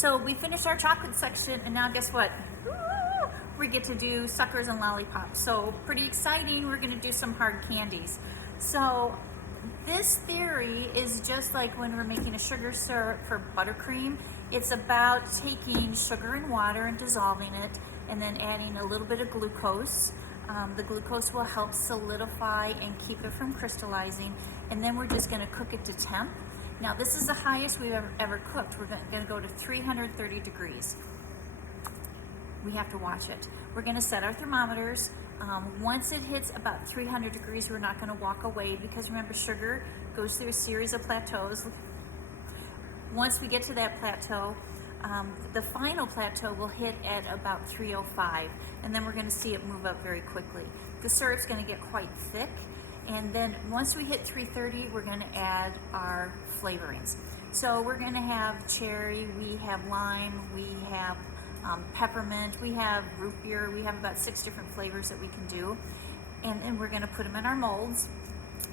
So we finished our chocolate section, and now guess what? We get to do suckers and lollipops. So pretty exciting. We're going to do some hard candies. So this theory is just like when we're making a sugar syrup for buttercream. It's about taking sugar and water and dissolving it, and then adding a little bit of glucose. The glucose will help solidify and keep it from crystallizing, and then we're just going to cook it to temp. Now this is the highest we've ever cooked. We're going to go to 330 degrees. We have to watch it. We're going to set our thermometers. Once it hits about 300 degrees, we're not going to walk away, because remember, sugar goes through a series of plateaus. Once we get to that plateau, the final plateau will hit at about 305, and then we're going to see it move up very quickly. The syrup's going to get quite thick, and then once we hit 330, we're going to add our flavorings. So we're going to have cherry, we have lime, we have peppermint, we have root beer, we have about 6 different flavors that we can do. And then we're going to put them in our molds.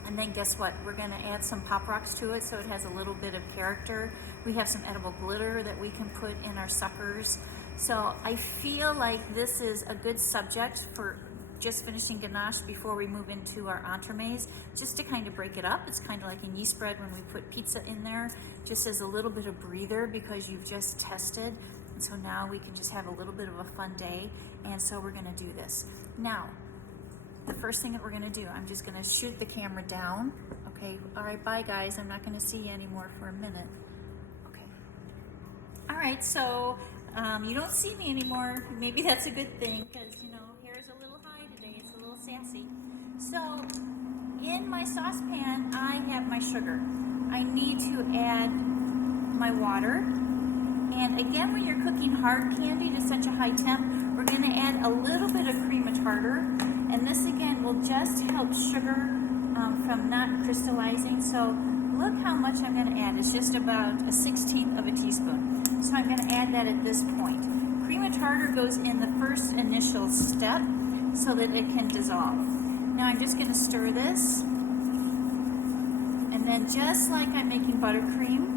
And then guess what? We're going to add some Pop Rocks to it so it has a little bit of character. We have some edible glitter that we can put in our suckers. So I feel like this is a good subject for just finishing ganache before we move into our entremets, just to kind of break it up. It's kind of like in yeast bread when we put pizza in there, just as a little bit of breather, because you've just tested. And so now we can just have a little bit of a fun day. And so we're going to do this. Now, the first thing that we're going to do, I'm just going to shoot the camera down. Okay, all right, bye guys. I'm not going to see you anymore for a minute. Okay. All right, so you don't see me anymore. Maybe that's a good thing, because, you know, hair's a little high today. It's a little sassy. So in my saucepan, I have my sugar. I need to add my water. And again, when you're cooking hard candy to such a high temp, we're going to add a little bit of cream of tartar. And this again will just help sugar from not crystallizing. So look how much I'm going to add. It's just about a 1/16 of a teaspoon. So I'm going to add that at this point. Cream of tartar goes in the first initial step so that it can dissolve. Now I'm just going to stir this. And then just like I'm making buttercream,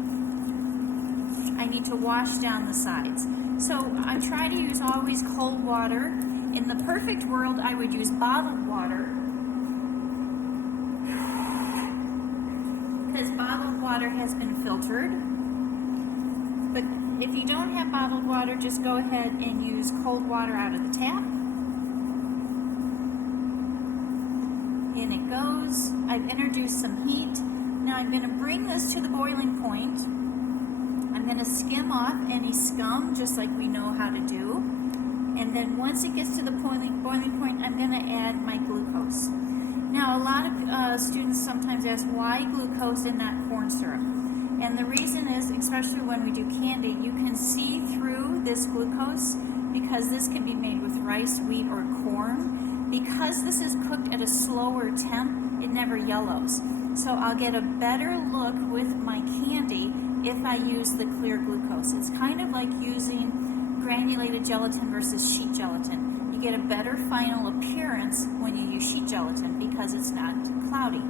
I need to wash down the sides. So I try to use always cold water. In the perfect world, I would use bottled water, because bottled water has been filtered. But if you don't have bottled water, just go ahead and use cold water out of the tap. In it goes. I've introduced some heat. Now I'm going to bring this to the boiling point. I'm going to skim off any scum, just like we know how to do. And then once it gets to the boiling point, I'm going to add my glucose. Now, a lot of students sometimes ask, why glucose and not corn syrup? And the reason is, especially when we do candy, you can see through this glucose, because this can be made with rice, wheat, or corn. Because this is cooked at a slower temp, it never yellows. So I'll get a better look with my candy if I use the clear glucose. It's kind of like using granulated gelatin versus sheet gelatin. You get a better final appearance when you use sheet gelatin because it's not cloudy.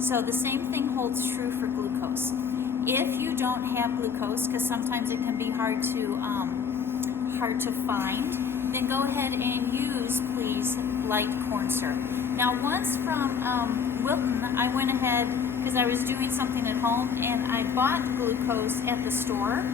So the same thing holds true for glucose. If you don't have glucose, because sometimes it can be hard to find, then go ahead and use, please, light corn syrup. Now, once from Wilton, I went ahead, because I was doing something at home, and I bought glucose at the store.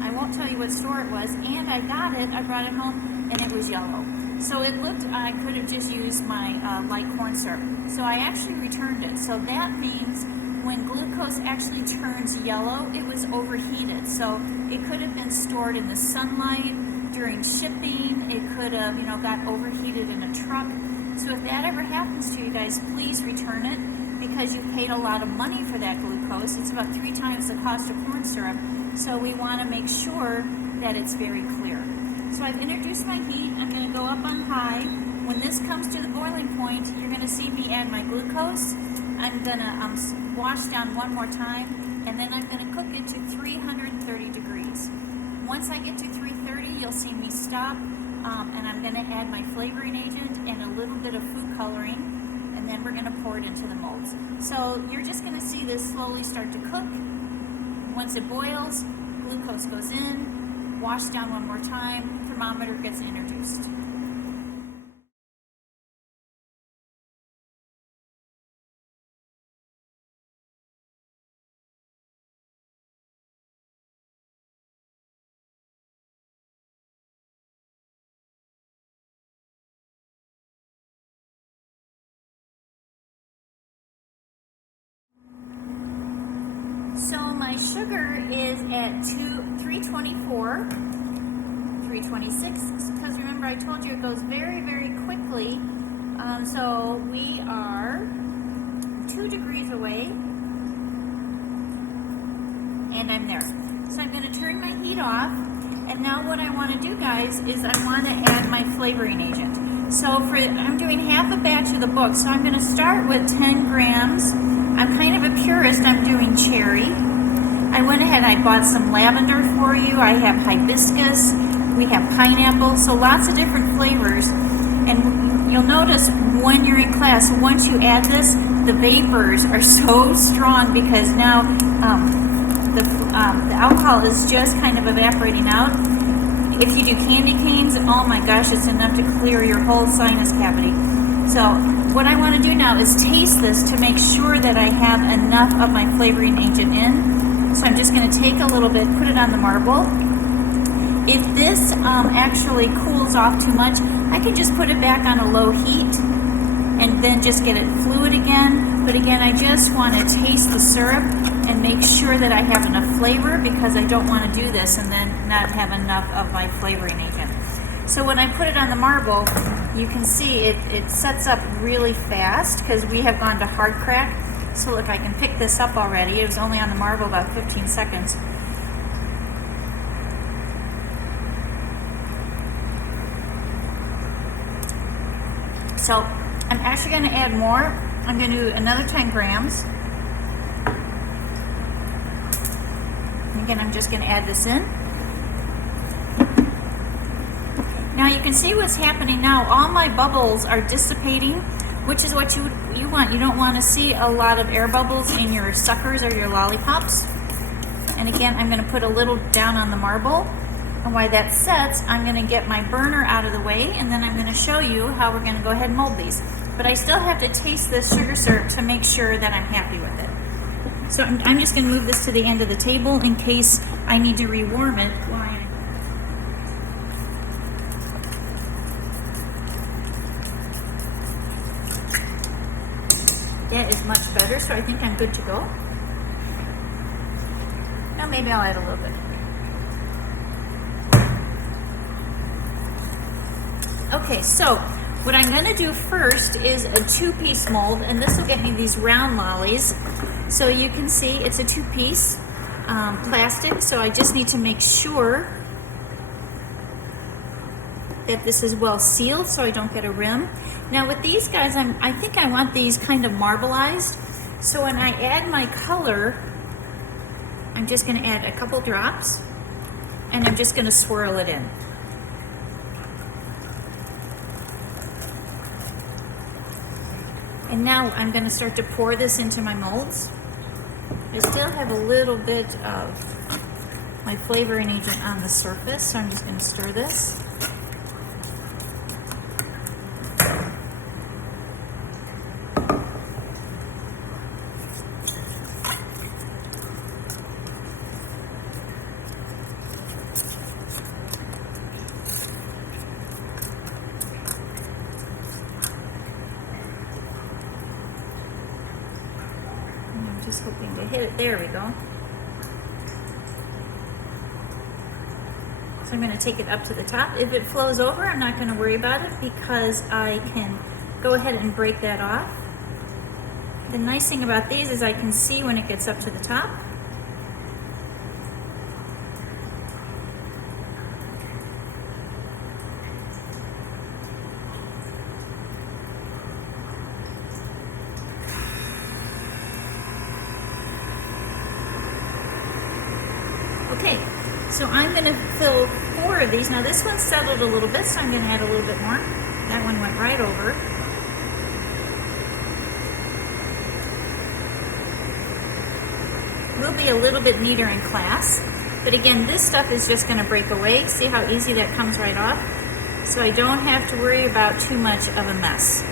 I won't tell you what store it was, and I got it, I brought it home, and it was yellow. So it looked, I could have just used my light corn syrup. So I actually returned it. So that means when glucose actually turns yellow, it was overheated. So it could have been stored in the sunlight during shipping. It could have, got overheated in a truck. So if that ever happens to you guys, please return it, because you paid a lot of money for that glucose. It's about 3 times the cost of corn syrup. So we want to make sure that it's very clear. So I've introduced my heat. I'm going to go up on high. When this comes to the boiling point, you're going to see me add my glucose. I'm going to wash down one more time, and then I'm going to cook it to 330 degrees. Once I get to 330, you'll see me stop, and I'm going to add my flavoring agent and a little bit of food coloring, and then we're going to pour it into the molds. So you're just going to see this slowly start to cook. Once it boils, glucose goes in, wash down one more time, thermometer gets introduced. So my sugar is at 324, 326, because remember I told you it goes very, very quickly. So we are 2 degrees away, and I'm there. So I'm going to turn my heat off, and now what I want to do, guys, is I want to add my flavoring agent. So I'm doing half a batch of the book, so I'm going to start with 10 grams. I'm kind of a purist, I'm doing cherry. I went ahead, I bought some lavender for you. I have hibiscus, we have pineapple, so lots of different flavors. And you'll notice when you're in class, once you add this, the vapors are so strong because now the alcohol is just kind of evaporating out. If you do candy canes, oh my gosh, it's enough to clear your whole sinus cavity. So what I want to do now is taste this to make sure that I have enough of my flavoring agent in. So I'm just going to take a little bit, put it on the marble. If this actually cools off too much, I can just put it back on a low heat and then just get it fluid again. But again, I just want to taste the syrup and make sure that I have enough flavor, because I don't want to do this and then not have enough of my flavoring agent. So when I put it on the marble, you can see it sets up really fast because we have gone to hard crack. So look, I can pick this up already. It was only on the marble about 15 seconds. So I'm actually going to add more. I'm going to do another 10 grams. And again, I'm just going to add this in. Now you can see what's happening now. All my bubbles are dissipating, which is what you want. You don't want to see a lot of air bubbles in your suckers or your lollipops. And again, I'm going to put a little down on the marble. And while that sets, I'm going to get my burner out of the way, and then I'm going to show you how we're going to go ahead and mold these. But I still have to taste this sugar syrup to make sure that I'm happy with it. So I'm just going to move this to the end of the table in case I need to rewarm it while I'm That is much better, so I think I'm good to go. Now maybe I'll add a little bit. Okay, so what I'm going to do first is a 2-piece mold, and this will get me these round lollies. So you can see it's a 2-piece plastic, so I just need to make sure that this is well sealed so I don't get a rim. Now with these guys, I think I want these kind of marbleized. So when I add my color, I'm just going to add a couple drops, and I'm just going to swirl it in. And now I'm going to start to pour this into my molds. I still have a little bit of my flavoring agent on the surface, so I'm just going to stir this. Just hoping to hit it. There we go. So I'm going to take it up to the top. If it flows over, I'm not going to worry about it because I can go ahead and break that off. The nice thing about these is I can see when it gets up to the top. Okay, so I'm going to fill 4 of these. Now this one settled a little bit, so I'm going to add a little bit more. That one went right over. We'll be a little bit neater in class. But again, this stuff is just going to break away. See how easy that comes right off? So I don't have to worry about too much of a mess.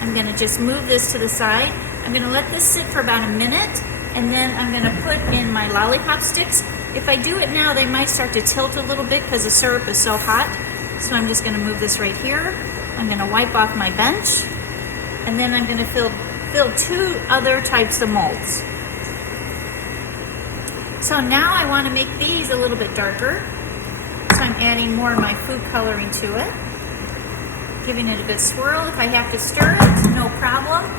I'm going to just move this to the side. I'm going to let this sit for about a minute, and then I'm going to put in my lollipop sticks. If I do it now, they might start to tilt a little bit because the syrup is so hot. So I'm just going to move this right here. I'm going to wipe off my bench, and then I'm going to fill 2 other types of molds. So now I want to make these a little bit darker. So I'm adding more of my food coloring to it. Giving it a good swirl. If I have to stir it, no problem.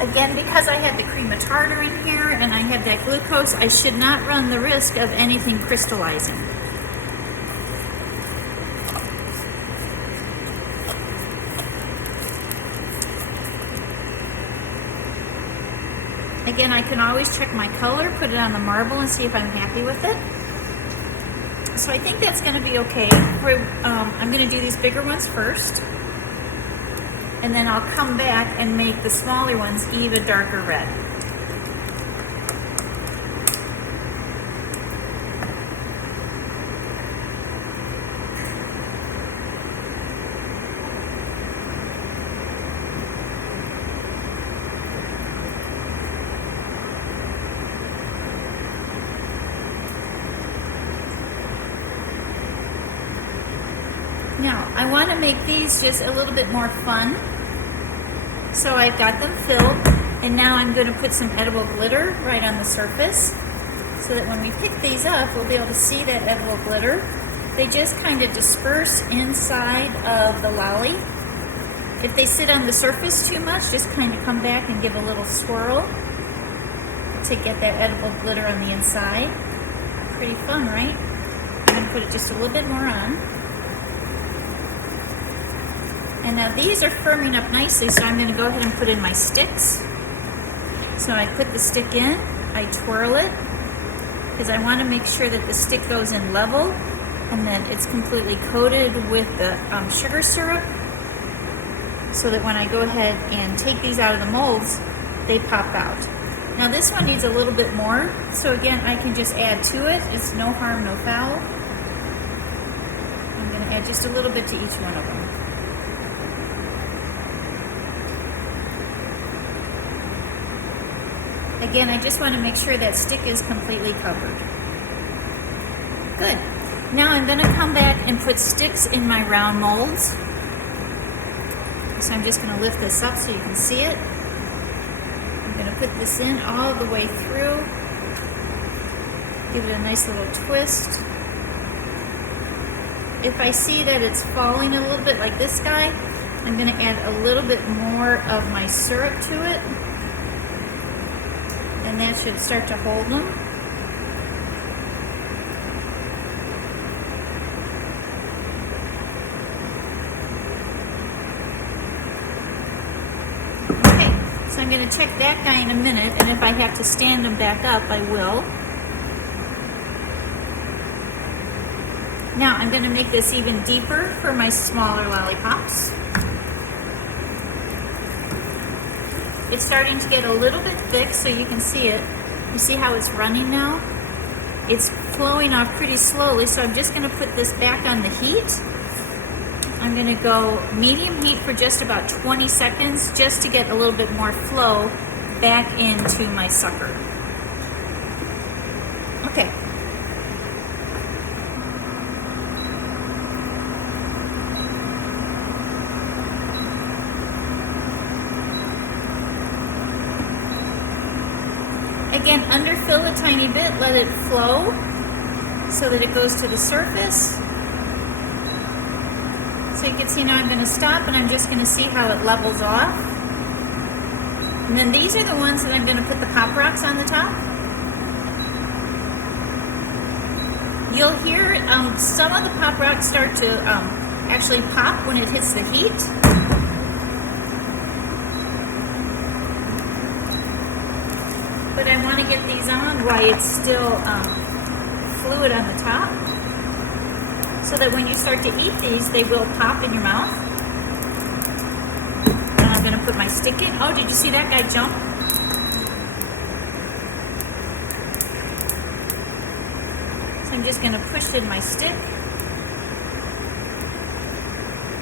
Again, because I have the cream of tartar in here and I have that glucose, I should not run the risk of anything crystallizing. Again, I can always check my color, put it on the marble and see if I'm happy with it. So I think that's going to be okay. I'm going to do these bigger ones first, and then I'll come back and make the smaller ones even darker red. Now, I want to make these just a little bit more fun. So I've got them filled, and now I'm going to put some edible glitter right on the surface so that when we pick these up, we'll be able to see that edible glitter. They just kind of disperse inside of the lolly. If they sit on the surface too much, just kind of come back and give a little swirl to get that edible glitter on the inside. Pretty fun, right? I'm going to put it just a little bit more on. And now these are firming up nicely, so I'm going to go ahead and put in my sticks. So I put the stick in, I twirl it, because I want to make sure that the stick goes in level and that it's completely coated with the sugar syrup, so that when I go ahead and take these out of the molds, they pop out. Now this one needs a little bit more, so again, I can just add to it. It's no harm, no foul. I'm going to add just a little bit to each one of them. Again, I just want to make sure that stick is completely covered. Good. Now I'm going to come back and put sticks in my round molds. So I'm just going to lift this up so you can see it. I'm going to put this in all the way through. Give it a nice little twist. If I see that it's falling a little bit like this guy, I'm going to add a little bit more of my syrup to it. And that should start to hold them. Okay, so I'm going to check that guy in a minute, and if I have to stand him back up, I will. Now I'm going to make this even deeper for my smaller lollipops. It's starting to get a little bit thick, so you can see it. You see how it's running now? It's flowing off pretty slowly, so I'm just going to put this back on the heat. I'm going to go medium heat for just about 20 seconds just to get a little bit more flow back into my sucker. Okay. Again, underfill a tiny bit, let it flow so that it goes to the surface. So you can see now I'm going to stop and I'm just going to see how it levels off. And then these are the ones that I'm going to put the pop rocks on the top. You'll hear some of the pop rocks start to actually pop when it hits the heat. But I want to get these on while it's still fluid on the top, so that when you start to eat these, they will pop in your mouth. And I'm going to put my stick in. Oh, did you see that guy jump? I'm just going to push in my stick.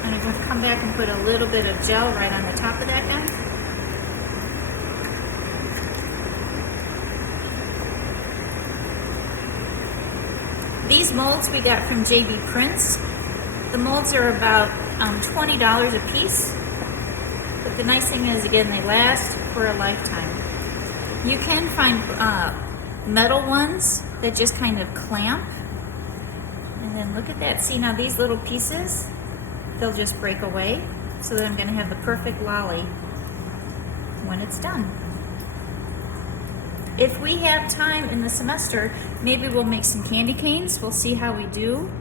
And I'm going to come back and put a little bit of gel right on the top of that guy. These molds we got from JB Prince. The molds are about $20 a piece. But the nice thing is, again, they last for a lifetime. You can find metal ones that just kind of clamp. And then look at that. See, now these little pieces, they'll just break away. So that I'm going to have the perfect lolly when it's done. If we have time in the semester, maybe we'll make some candy canes. We'll see how we do.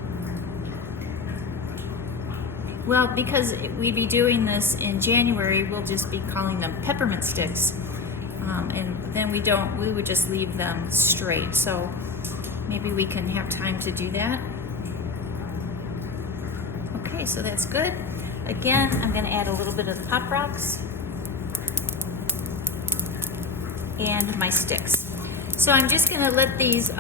Well, because we'd be doing this in January, we'll just be calling them peppermint sticks. And then we would just leave them straight. So maybe we can have time to do that. Okay, so that's good. Again, I'm going to add a little bit of the Pop Rocks and my sticks. So I'm just going to let these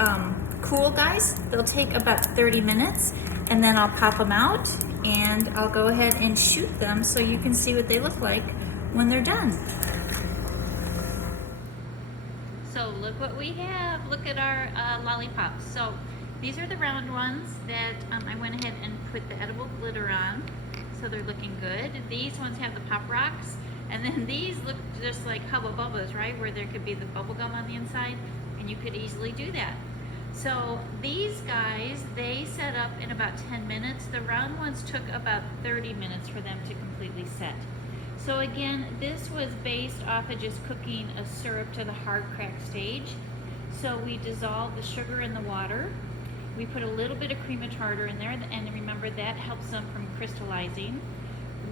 cool, guys. They'll take about 30 minutes, and then I'll pop them out and I'll go ahead and shoot them so you can see what they look like when they're done. So look what we have. Look at our lollipops. So these are the round ones that I went ahead and put the edible glitter on. So they're looking good. These ones have the Pop Rocks. And then these look just like Hubba Bubbas, right? Where there could be the bubble gum on the inside. And you could easily do that. So these guys, they set up in about 10 minutes. The round ones took about 30 minutes for them to completely set. So again, this was based off of just cooking a syrup to the hard crack stage. So we dissolved the sugar in the water. We put a little bit of cream of tartar in there, and remember that helps them from crystallizing.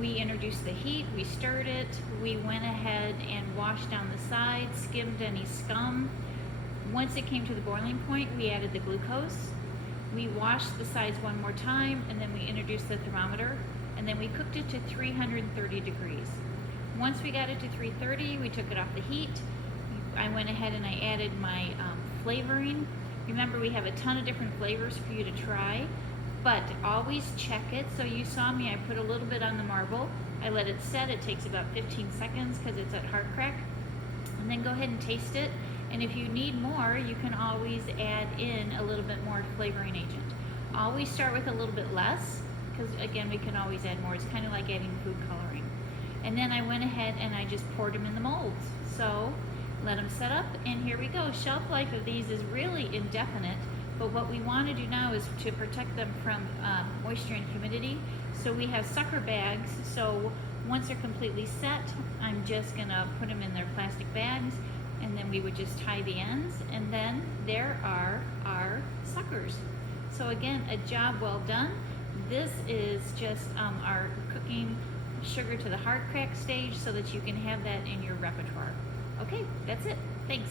We introduced the heat, we stirred it, we went ahead and washed down the sides, skimmed any scum. Once it came to the boiling point, we added the glucose. We washed the sides one more time, and then we introduced the thermometer, and then we cooked it to 330 degrees. Once we got it to 330, we took it off the heat. I went ahead and I added my flavoring. Remember, we have a ton of different flavors for you to try, but always check it. So you saw me, I put a little bit on the marble. I let it set. It takes about 15 seconds because it's at hard crack. And then go ahead and taste it. And if you need more, you can always add in a little bit more flavoring agent. Always start with a little bit less, because again, we can always add more. It's kind of like adding food coloring. And then I went ahead and I just poured them in the molds. So let them set up, and here we go. Shelf life of these is really indefinite, but what we want to do now is to protect them from moisture and humidity. So we have sucker bags. So once they're completely set, I'm just gonna put them in their plastic bags, and then we would just tie the ends, and then there are our suckers. So again, a job well done. This is just our cooking sugar to the hard crack stage so that you can have that in your repertoire. Okay, that's it. Thanks.